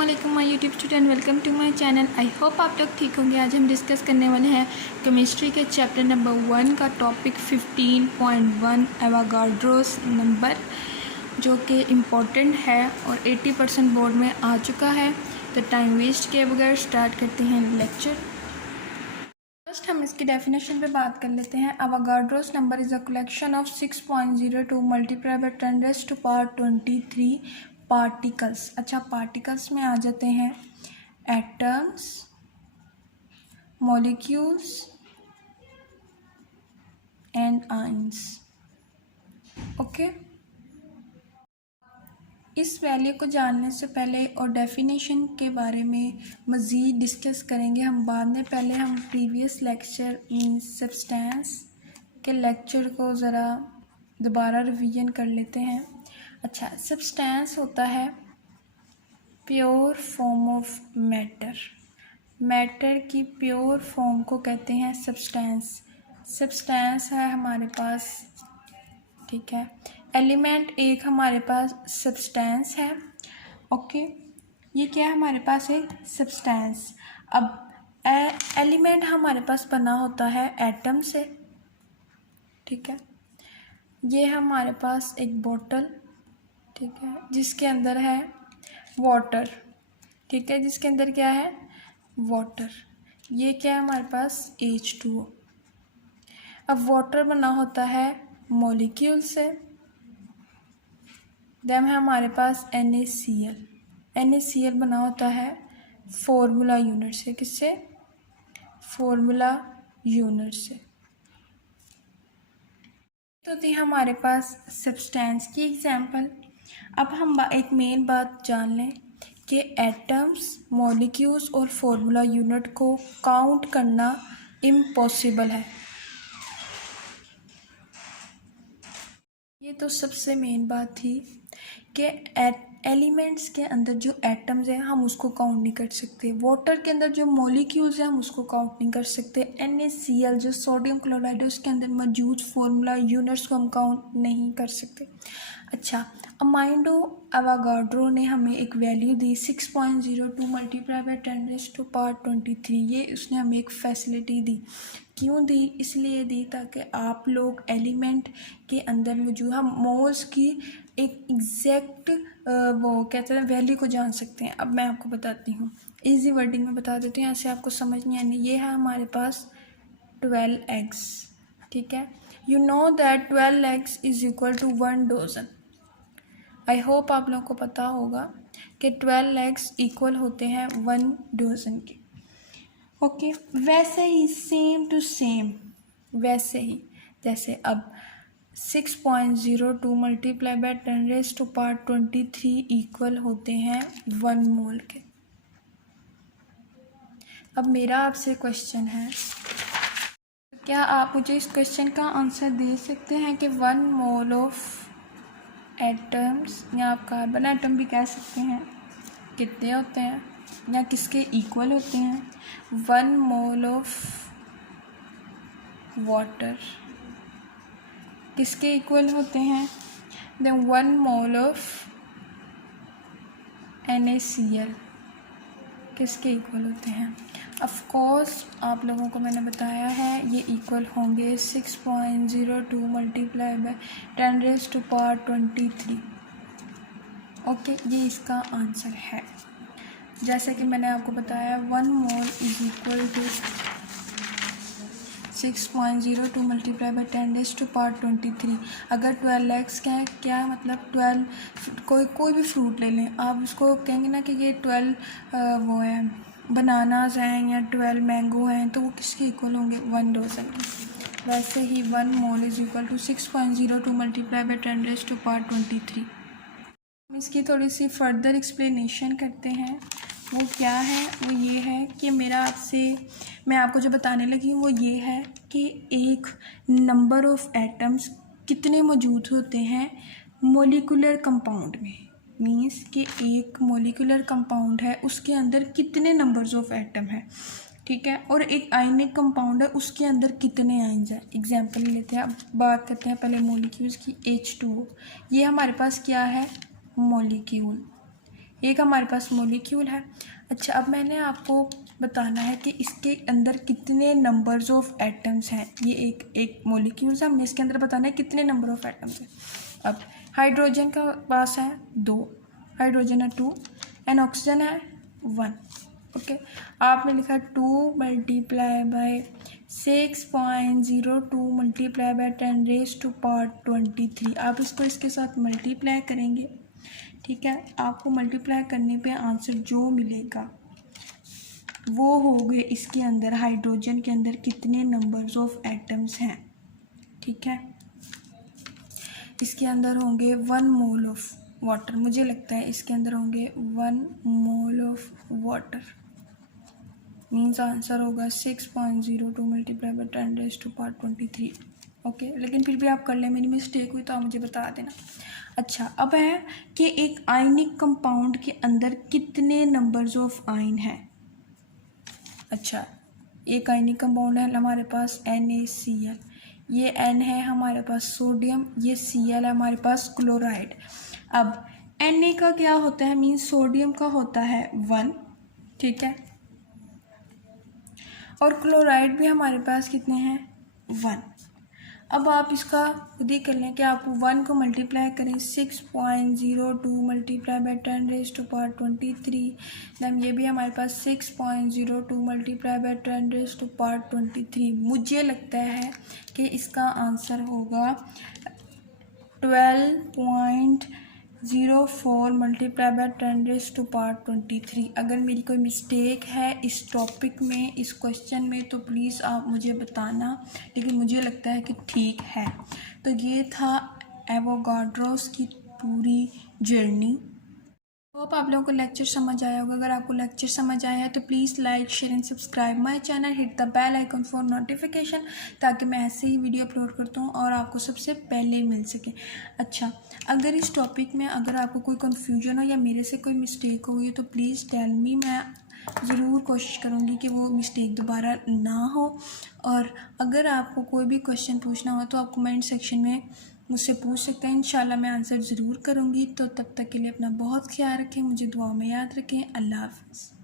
अस्सलामुअलैकुम my YouTube student, welcome to my channel. I hope आप लोग ठीक होंगे। आज हम डिस्कस करने वाले हैं केमिस्ट्री के चैप्टर नंबर 1 का टॉपिक 15.1 एवोगाड्रोस नंबर, जो कि इम्पोर्टेंट है और 80% बोर्ड में आ चुका है। तो टाइम वेस्ट किए बगैर स्टार्ट करते हैं लेक्चर। फर्स्ट हम इसकी डेफिनेशन पे बात कर लेते हैं। Avogadro's number is a collection of 6.02 multiply by 10⁻23 particles. अच्छा, पार्टिकल्स में आ जाते हैं atoms, molecules and ions. Okay, इस वैल्यू को जानने से पहले और डेफिनेशन के बारे में मज़ीद डिस्कस करेंगे हम बाद में। पहले हम प्रीवियस लेक्चर मींस सब्सटेंस के लेक्चर को ज़रा दोबारा रिवीजन कर लेते हैं। अच्छा, सब्सटेंस होता है pure form of matter. Matter की प्योर फॉर्म को कहते हैं सब्सटेंस। सब्सटेंस है हमारे पास, ठीक है। एलिमेंट एक हमारे पास सब्सटेंस है। ओके, ये क्या है हमारे पास एक सब्सटेंस। अब एलिमेंट हमारे पास बना होता है एटम से, ठीक है। ये हमारे पास एक बोतल, ठीक है, जिसके अंदर है वाटर, ठीक है, जिसके अंदर क्या है वाटर। ये क्या है हमारे पास H2O। अब वाटर बना होता है मॉलिक्यूल से। देन है हमारे पास NaCl। NaCl बना होता है फॉर्मूला यूनिट से। किससे? फॉर्मूला यूनिट से। तो थी हमारे पास सब्सटेंस की एग्जांपल। अब हम एक मेन बात जान लें कि एटम्स, मॉलिक्यूल्स और फॉर्मूला यूनिट को काउंट करना इम्पॉसिबल है। ये तो सबसे मेन बात थी कि एलिमेंट्स के अंदर जो एटम्स हैं हम उसको काउंट नहीं कर सकते। वाटर के अंदर जो मॉलिक्यूल्स हैं हम उसको काउंट नहीं कर सकते। NaCl जो सोडियम क्लोराइड है उसके अंदर मौजूद फॉर्मूला यूनिट्स को हम काउंट नहीं कर सकते। अच्छा, अमाइंडो एवोगाड्रो ने हमें एक वैल्यू दी 6.02 मल्टीप्लाई बाय 10⁻23। ये उसने हमें एक फैसिलिटी दी। क्यों दी? इसलिए दी ताकि आप लोग एलिमेंट के अंदर मौजूद हम मोल्स की एक एग्जैक्ट वो कहते हैं वैल्यू को जान सकते हैं। अब मैं आपको बताती हूँ, इजी वर्डिंग में बता देती हूँ, ऐसे आपको समझ नहीं आनी। ये है हमारे पास 12 एग्स, ठीक है। You know that 12 eggs is equal to 1 dozen. I hope आप लोगों को पता होगा कि 12 एग्स इक्वल होते हैं 1 डोजन के। ओके, वैसे ही सेम टू सेम, वैसे ही जैसे अब 6.02 मल्टीप्लाई बाय 10⁻23 इक्वल होते हैं 1 मोल के। अब मेरा आपसे क्वेश्चन है, क्या आप मुझे इस क्वेश्चन का आंसर दे सकते हैं कि 1 मोल ऑफ एटम्स, या आप कार्बन एटम भी कह सकते हैं, कितने होते हैं या किसके इक्वल होते हैं? 1 मोल ऑफ वाटर किसके इक्वल होते हैं? देन 1 मोल ऑफ NaCl किसके इक्वल होते हैं? ऑफ कोर्स आप लोगों को मैंने बताया है ये इक्वल होंगे 6.02 मल्टीप्लाई बाय 10⁻23। ओके, ये इसका आंसर है। जैसे कि मैंने आपको बताया 1 mole is equal to 6.02 multiply by 10⁻23। अगर 12 एक्स क्या मतलब 12 कोई भी फ्रूट ले लें, आप उसको कहेंगे ना कि ये 12 वो है बनानाज हैं या 12 मैंगो हैं, तो वो किसके इक्वल होंगे? 1 डोजन। वैसे ही 1 mole is equal to 6.02 multiply by 10⁻23। इसकी थोड़ी सी फर्दर एक्सप्लेनेशन करते हैं। वो क्या है? वो ये है कि मैं आपको जो बताने लगी हूँ वो ये है कि एक नंबर ऑफ एटम्स कितने मौजूद होते हैं मोलिकुलर कंपाउंड में। मींस कि एक मोलिकुलर कंपाउंड है उसके अंदर कितने नंबर्स ऑफ एटम है, ठीक है। और एक आयनिक कंपाउंड है उसके अंदर कितने आयन्स हैं। एग्जाम्पल लेते हैं, अब बात करते हैं पहले मॉलिक्यूल्स की। H2O ये हमारे पास क्या है? मॉलिक्यूल। एक हमारे पास मॉलिक्यूल है। अच्छा, अब मैंने आपको बताना है कि इसके अंदर कितने नंबर्स ऑफ एटम्स हैं। ये एक मॉलिक्यूल्स है, हमने इसके अंदर बताना है कितने नंबर ऑफ एटम्स हैं। अब हाइड्रोजन का पास है 2, हाइड्रोजन है 2 एंड ऑक्सीजन है 1। ओके, आपने लिखा 2 मल्टीप्लाई बाय 6.02 मल्टीप्लाई बाय 10⁻23। आप इसको इसके साथ मल्टीप्लाई करेंगे, ठीक है। आपको मल्टीप्लाई करने पे आंसर जो मिलेगा वो हो गए इसके अंदर हाइड्रोजन के अंदर कितने नंबर्स ऑफ एटम्स हैं, ठीक है। इसके अंदर होंगे 1 मोल ऑफ वाटर, मुझे लगता है इसके अंदर होंगे 1 mole of water, means answer होगा 6.02 मल्टीप्लाई बाय 10⁻23। ओके, लेकिन फिर भी आप कर लें, मेरी मिस्टेक हुई तो आप मुझे बता देना। अच्छा, अब है कि एक आयनिक कंपाउंड के अंदर कितने नंबर्स ऑफ आयन है। अच्छा, एक आयनिक कंपाउंड है हमारे पास NaCl, ये N है हमारे पास सोडियम, ये Cl है हमारे पास क्लोराइड। अब Na का क्या होता है, मीन्स सोडियम का होता है 1, ठीक है, और क्लोराइड भी हमारे पास कितने हैं 1। अब आप इसका खुद ही कर लें कि आप 1 को मल्टीप्लाई करें 6.02 मल्टीप्लाई बाय 10⁻23, दैन ये भी हमारे पास 6.02 मल्टीप्लाई बाय 10⁻23। मुझे लगता है कि इसका आंसर होगा 12.04 मल्टीप्लाई बाय 10⁻23। अगर मेरी कोई मिस्टेक है इस टॉपिक में, इस क्वेश्चन में, तो प्लीज़ आप मुझे बताना, लेकिन मुझे लगता है कि ठीक है। तो ये था एवोगाड्रोस की पूरी जर्नी। होप आप लोगों को लेक्चर समझ आया होगा। अगर आपको लेक्चर समझ आया है तो please like, share and subscribe my channel, hit the bell icon for notification, ताकि मैं ऐसे ही वीडियो अपलोड करता हूँ और आपको सबसे पहले मिल सके। अच्छा, अगर इस टॉपिक में अगर आपको कोई कन्फ्यूजन हो या मेरे से कोई मिस्टेक हो गई तो प्लीज़ टेल मी, मैं ज़रूर कोशिश करूँगी कि वो मिस्टेक दोबारा ना हो। और अगर आपको कोई भी क्वेश्चन पूछना हो तो आप कमेंट सेक्शन में मुझसे पूछ सकते हैं, इंशाल्लाह मैं आंसर ज़रूर करूँगी। तो तब तक के लिए अपना बहुत ख्याल रखें, मुझे दुआ में याद रखें। अल्लाह हाफ़िज़।